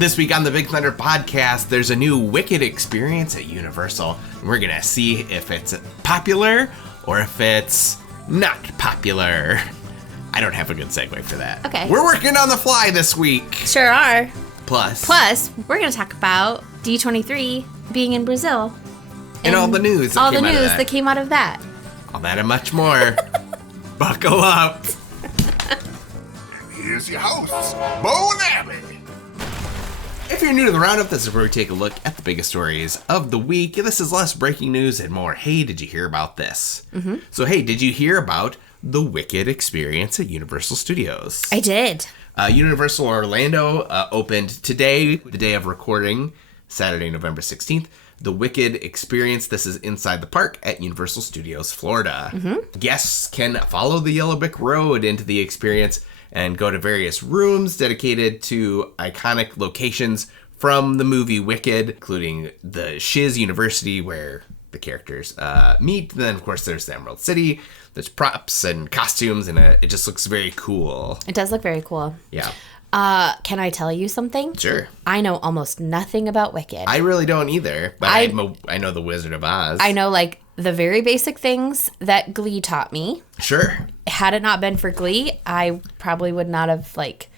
This week on the Big Thunder podcast, there's a new Wicked experience at Universal. And we're going to see if it's popular or if it's not popular. I don't have a good segue for that. Okay. We're working on the fly this week. Sure are. Plus, we're going to talk about D23 being in Brazil. And all the news that came out of that. All that and much more. Buckle up. Here's your hosts, Bo and Abby. If you're new to the Roundup, this is where we take a look at the biggest stories of the week. This is less breaking news and more, hey, did you hear about this? Mm-hmm. So, hey, did you hear about the Wicked experience at Universal Studios? I did. Universal Orlando opened today, the day of recording, Saturday, November 16th. The Wicked experience. This is inside the park at Universal Studios, Florida. Mm-hmm. Guests can follow the Yellow Brick Road into the experience and go to various rooms dedicated to iconic locations from the movie Wicked, including the Shiz University where the characters meet. And then, of course, there's the Emerald City. There's props and costumes, and it just looks very cool. It does look very cool. Yeah. Can I tell you something? Sure. I know almost nothing about Wicked. I really don't either, but I know the Wizard of Oz. I know, like, the very basic things that Glee taught me. Sure. Had it not been for Glee, I probably would not have, like,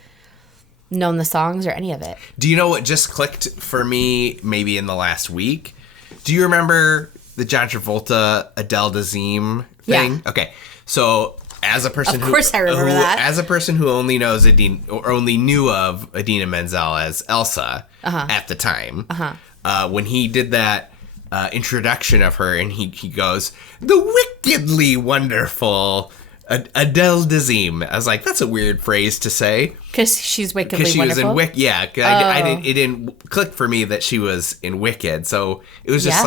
known the songs or any of it. Do you know what just clicked for me maybe in the last week? Do you remember the John Travolta, Adele Dazeem thing? Yeah. Okay. So, as a person of course I remember that. As a person who only knows only knew of Idina Menzel as Elsa at the time, when he did that introduction of her, and he goes, "The wickedly wonderful Adele Dazeem." I was like, that's a weird phrase to say. Because she's wickedly wonderful? Because she was in Wicked. Yeah, it didn't click for me that she was in Wicked. So it was just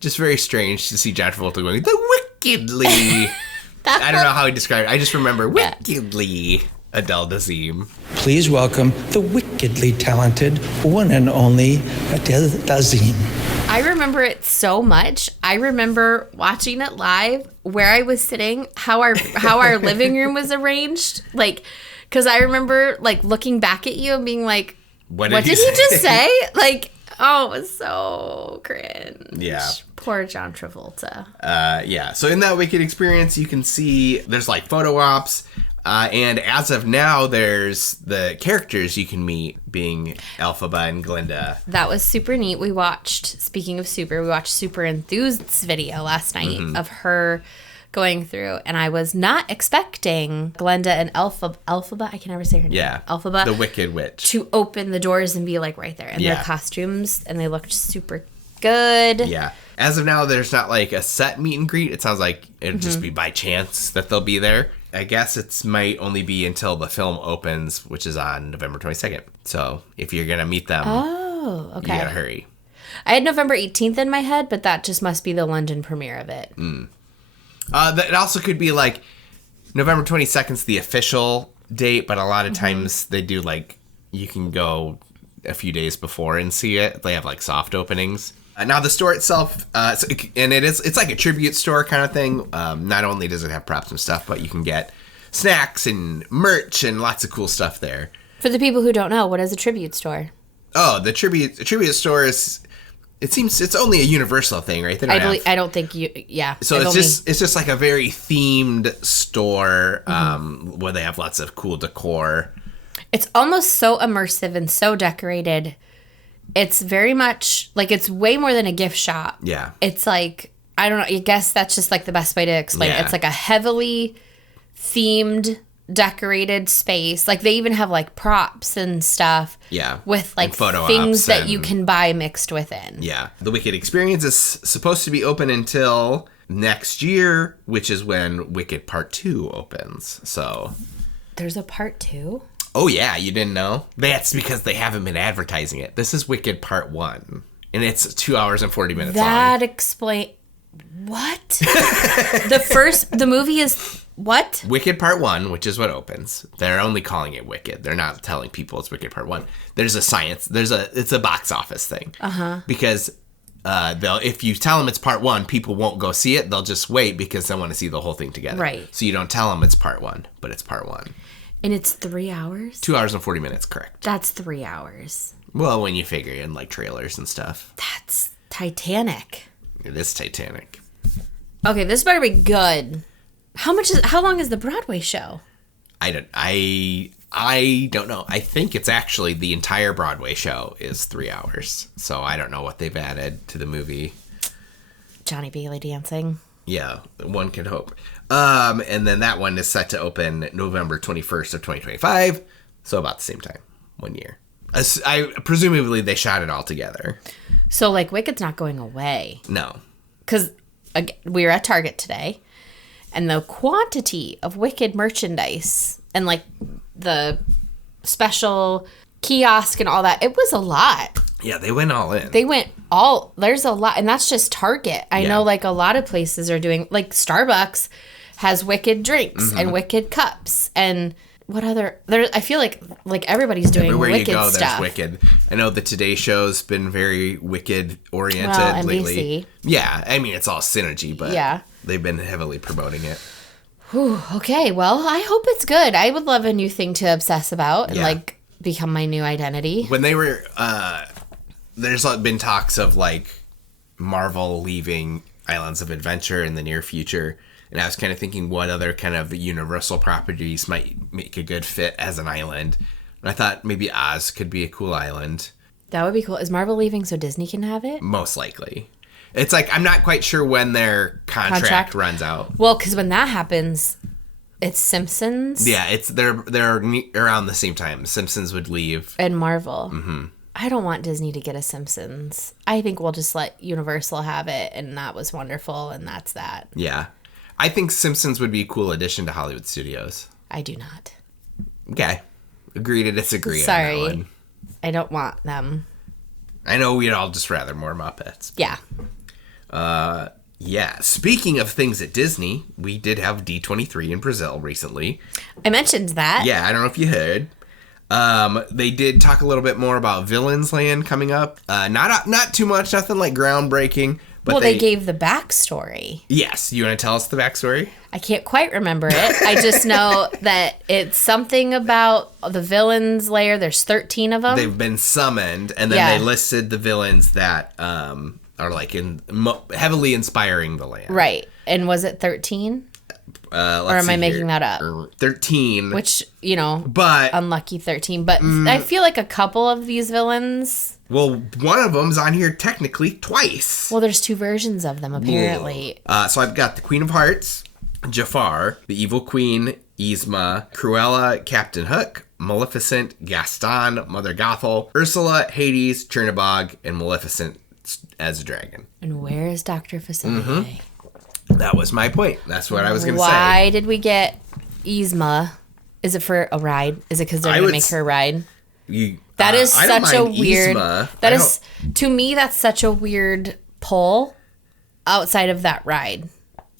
just very strange to see John Travolta going, "The wickedly." I don't know how he described it. I just remember wickedly Adele Dazeem. Please welcome the wickedly talented one and only Adele Dazeem. I remember it so much. I remember watching it live, where I was sitting, how our living room was arranged. Like, because I remember, like, looking back at you and being like, what did he just say? Like, oh, it was so cringe. Yeah. Poor John Travolta. Yeah. So in that Wicked experience, you can see there's, like, photo ops. And as of now, there's the characters you can meet being Elphaba and Glinda. That was super neat. We watched Super Enthused's video last night of her going through, and I was not expecting Glinda and Elphaba, I can never say her name. Yeah. Elphaba. The Wicked Witch. To open the doors and be, like, right there. And their costumes, and they looked super good. Yeah. As of now, there's not, like, a set meet and greet. It sounds like it'll just be by chance that they'll be there. I guess it might only be until the film opens, which is on November 22nd. So if you're going to meet them, you got to hurry. I had November 18th in my head, but that just must be the London premiere of it. It also could be like November 22nd is the official date, but a lot of times they do, like, you can go a few days before and see it. They have, like, soft openings. Now the store itself, it's like a tribute store kind of thing. Not only does it have props and stuff, but you can get snacks and merch and lots of cool stuff there. For the people who don't know, what is a tribute store? Oh, the tribute store is. It seems it's only a Universal thing, right? I don't think you. Yeah. So it's just like a very themed store where they have lots of cool decor. It's almost so immersive and so decorated. It's very much, like, it's way more than a gift shop. Yeah. It's like, I don't know, I guess that's just, like, the best way to explain it. It's like a heavily themed, decorated space. Like, they even have, like, props and stuff. Yeah. With, like, photo things that you can buy mixed within. Yeah. The Wicked experience is supposed to be open until next year, which is when Wicked Part 2 opens. So. There's a Part 2? Oh, yeah, you didn't know? That's because they haven't been advertising it. This is Wicked Part 1, and it's 2 hours and 40 minutes long. That explains... What? The movie is... What? Wicked Part 1, which is what opens. They're only calling it Wicked. They're not telling people it's Wicked Part 1. It's a box office thing. Because if you tell them it's Part 1, people won't go see it. They'll just wait because they want to see the whole thing together. Right. So you don't tell them it's Part 1, but it's Part 1. And it's 3 hours? 2 hours and 40 minutes, correct. That's 3 hours. Well, when you figure in, like, trailers and stuff. That's Titanic. It is Titanic. Okay, this better be good. How long is the Broadway show? I don't know. I think it's actually the entire Broadway show is 3 hours. So I don't know what they've added to the movie. Johnny Bailey dancing. Yeah, one can hope. And then that one is set to open November 21st of 2025. So about the same time, 1 year. Presumably they shot it all together. So, like, Wicked's not going away. No. Because we were at Target today, and the quantity of Wicked merchandise and, like, the special kiosk and all that, it was a lot. Yeah, they went all in. There's a lot, and that's just Target. I know, like, a lot of places are doing, like, Starbucks has Wicked drinks and Wicked cups, and what other, I feel like everybody's doing Everywhere Wicked you go, stuff. there's Wicked. I know the Today Show's been very Wicked oriented Well, lately. NBC. Yeah, I mean, it's all synergy, but Yeah. they've been heavily promoting it. Whew, okay, well, I hope it's good. I would love a new thing to obsess about and, like, become my new identity. When they were, there's been talks of, like, Marvel leaving Islands of Adventure in the near future. And I was kind of thinking what other kind of Universal properties might make a good fit as an island. And I thought maybe Oz could be a cool island. That would be cool. Is Marvel leaving so Disney can have it? Most likely. It's like, I'm not quite sure when their contract runs out. Well, because when that happens, it's Simpsons. Yeah, they're around the same time. Simpsons would leave. And Marvel. Mm-hmm. I don't want Disney to get a Simpsons. I think we'll just let Universal have it, and that was wonderful, and that's that. Yeah. I think Simpsons would be a cool addition to Hollywood Studios. I do not. Okay. Agree to disagree on that one. I don't want them. I know we'd all just rather more Muppets. Yeah. Yeah. Speaking of things at Disney, we did have D23 in Brazil recently. I mentioned that. Yeah, I don't know if you heard. They did talk a little bit more about Villains Land coming up. Not too much, nothing like groundbreaking. But they gave the backstory. Yes. You want to tell us the backstory? I can't quite remember it. I just know that it's something about the villains lair. There's 13 of them. They've been summoned, and then they listed the villains that are like heavily inspiring the land. Right. And was it 13? Or am I making that up? 13. Which, but unlucky 13. But I feel like a couple of these villains. Well, one of them's on here technically twice. Well, there's two versions of them, apparently. So I've got the Queen of Hearts, Jafar, the Evil Queen, Yzma, Cruella, Captain Hook, Maleficent, Gaston, Mother Gothel, Ursula, Hades, Chernabog, and Maleficent as a dragon. And where is Dr. Facilier? That was my point. That's what I was going to say. Why did we get Yzma? Is it for a ride? Is it because they're going to make her ride? That is such a weird. Yzma. To me, that's such a weird pull outside of that ride.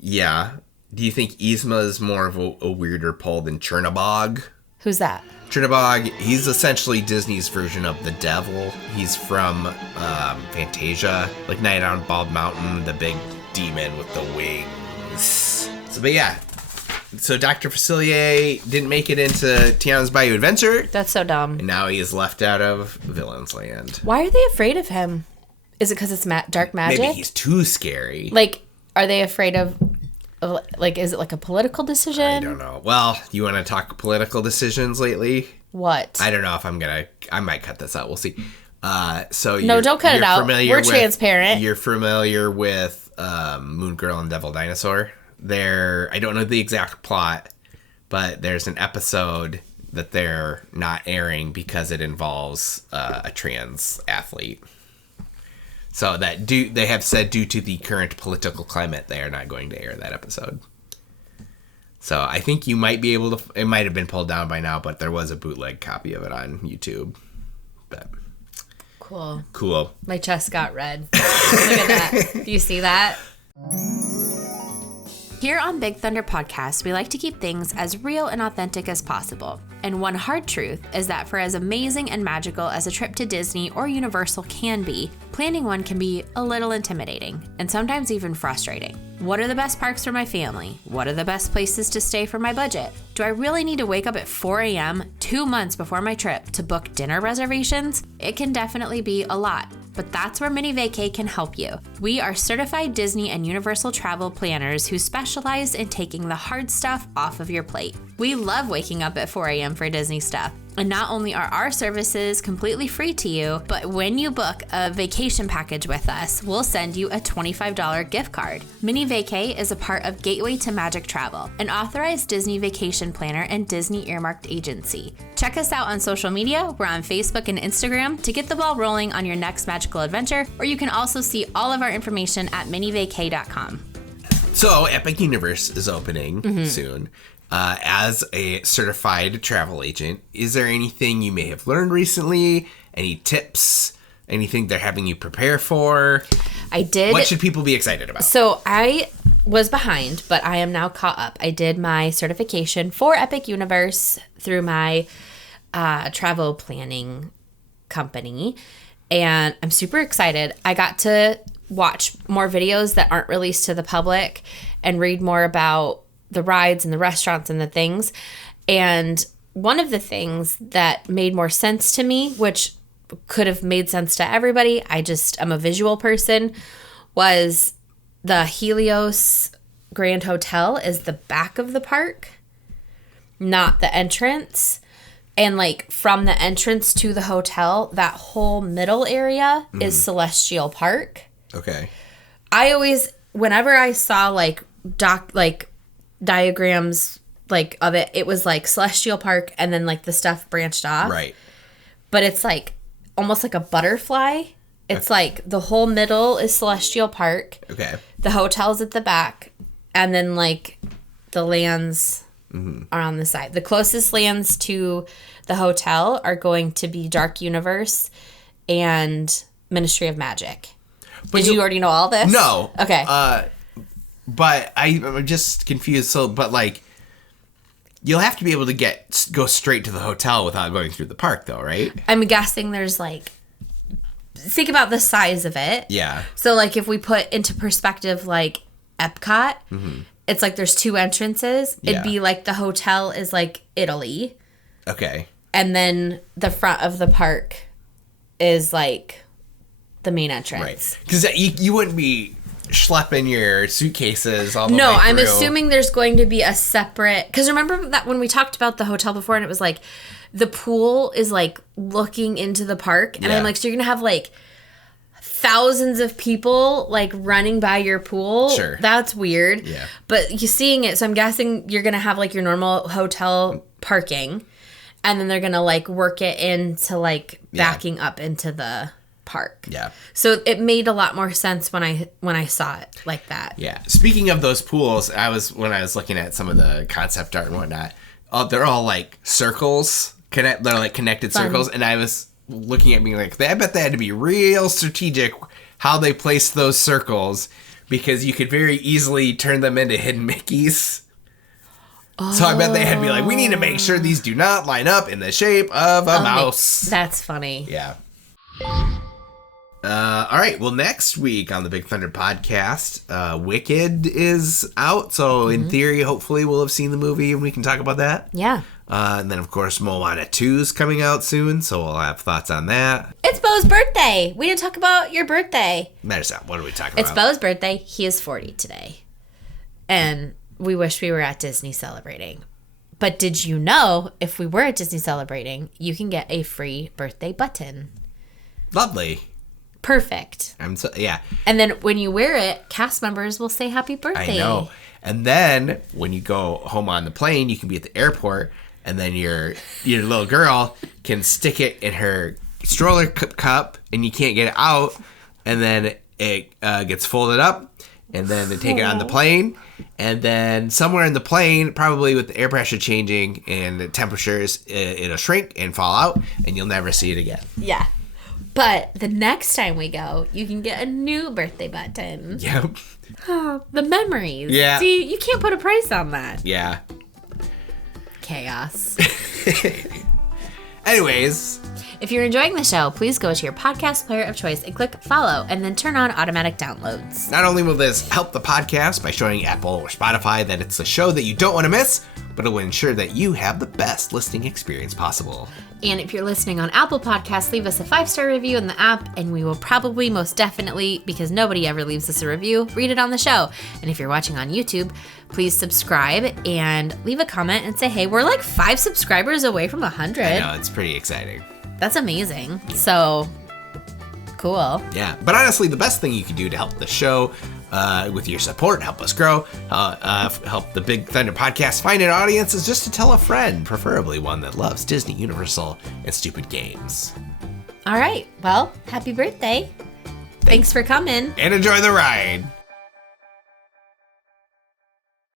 Yeah. Do you think Yzma is more of a weirder pull than Chernabog? Who's that? Chernabog, he's essentially Disney's version of the devil. He's from Fantasia, like Night on Bald Mountain, the big demon with the wings. But yeah. So Dr. Facilier didn't make it into Tiana's Bayou Adventure. That's so dumb. And now he is left out of Villains Land. Why are they afraid of him? Is it because it's dark magic? Maybe he's too scary. Like, are they afraid of, like, is it like a political decision? I don't know. Well, you want to talk political decisions lately? What? I don't know if I might cut this out. We'll see. No, don't cut it out. We're transparent. You're familiar with Moon Girl and Devil Dinosaur? I don't know the exact plot, but there's an episode that they're not airing because it involves a trans athlete. So they have said due to the current political climate, they are not going to air that episode. So I think you might be able to. It might have been pulled down by now, but there was a bootleg copy of it on YouTube. But cool. My chest got red. Look at that. Do you see that? Here on Big Thunder Podcast, we like to keep things as real and authentic as possible. And one hard truth is that for as amazing and magical as a trip to Disney or Universal can be, planning one can be a little intimidating and sometimes even frustrating. What are the best parks for my family? What are the best places to stay for my budget? Do I really need to wake up at 4 a.m. 2 months before my trip to book dinner reservations? It can definitely be a lot, but that's where Minnie Vacay can help you. We are certified Disney and Universal travel planners who specialize in taking the hard stuff off of your plate. We love waking up at 4 a.m. for Disney stuff. And not only are our services completely free to you, but when you book a vacation package with us, we'll send you a $25 gift card. Minnie Vacay is a part of Gateway to Magic Travel, an authorized Disney vacation planner and Disney earmarked agency. Check us out on social media. We're on Facebook and Instagram to get the ball rolling on your next magical adventure, or you can also see all of our information at minnievacay.com. So, Epic Universe is opening soon. As a certified travel agent, is there anything you may have learned recently? Any tips? Anything they're having you prepare for? I did. What should people be excited about? So I was behind, but I am now caught up. I did my certification for Epic Universe through my travel planning company, and I'm super excited. I got to watch more videos that aren't released to the public and read more about the rides and the restaurants and the things. And one of the things that made more sense to me, which could have made sense to everybody, I'm a visual person, was the Helios Grand Hotel is the back of the park, not the entrance. And like from the entrance to the hotel, that whole middle area is Celestial Park. Okay. I always, whenever I saw diagrams like of it, it was like Celestial Park and then like the stuff branched off. Right. But it's like almost like a butterfly. It's like the whole middle is Celestial Park. Okay. The hotel's at the back, and then like the lands are on the side. The closest lands to the hotel are going to be Dark Universe and Ministry of Magic. But Did you already know all this? No. Okay. But I'm just confused. So, but like, you'll have to be able to go straight to the hotel without going through the park, though, right? I'm guessing there's like, think about the size of it. Yeah. So like if we put into perspective like Epcot, it's like there's two entrances. Yeah. It'd be like the hotel is like Italy. Okay. And then the front of the park is like the main entrance. Right. Because you wouldn't be schlepping your suitcases all the way No, through. I'm assuming there's going to be a separate... Because remember that when we talked about the hotel before and it was like the pool is like looking into the park. And I'm like, so you're going to have like thousands of people like running by your pool? Sure. That's weird. Yeah. But you're seeing it. So I'm guessing you're going to have like your normal hotel parking. And then they're going to like work it into like backing up into the park. Yeah. So it made a lot more sense when I saw it like that. Yeah. Speaking of those pools, when I was looking at some of the concept art and whatnot, they're all like circles. They're like connected circles. And I was looking at being like, I bet they had to be real strategic how they placed those circles, because you could very easily turn them into hidden Mickeys. So I bet they had to be like, we need to make sure these do not line up in the shape of a mouse. That's funny. Yeah. All right. Well, next week on the Big Thunder podcast, Wicked is out. So in theory, hopefully we'll have seen the movie and we can talk about that. Yeah. And then, of course, Moana 2's coming out soon. So we'll have thoughts on that. It's Bo's birthday. We didn't talk about your birthday. Matters not. What are we talking It's about? Bo's birthday. He is 40 today. And we wish we were at Disney celebrating. But did you know if we were at Disney celebrating, you can get a free birthday button? Lovely. Perfect. Yeah. And then when you wear it, cast members will say happy birthday. I know. And then when you go home on the plane, you can be at the airport, and then your little girl can stick it in her stroller cup, and you can't get it out, and then it gets folded up, and then they take it on the plane, and then somewhere in the plane, probably with the air pressure changing and the temperatures, it'll shrink and fall out, and you'll never see it again. Yeah. But the next time we go, you can get a new birthday button. Yep. Oh, the memories. Yeah. See, you can't put a price on that. Yeah. Chaos. Anyways. If you're enjoying the show, please go to your podcast player of choice and click follow, and then turn on automatic downloads. Not only will this help the podcast by showing Apple or Spotify that it's a show that you don't want to miss, but it will ensure that you have the best listening experience possible. And if you're listening on Apple Podcasts, leave us a 5-star review in the app, and we will probably, most definitely, because nobody ever leaves us a review, read it on the show. And if you're watching on YouTube, please subscribe and leave a comment and say, hey, we're like 5 subscribers away from 100. I know, it's pretty exciting. That's amazing. So, cool. Yeah, but honestly, the best thing you can do to help the show with your support, help us grow, help the Big Thunder podcast find an audience is just to tell a friend, preferably one that loves Disney, Universal, and stupid games. All right. Well, happy birthday. Thanks for coming. And enjoy the ride.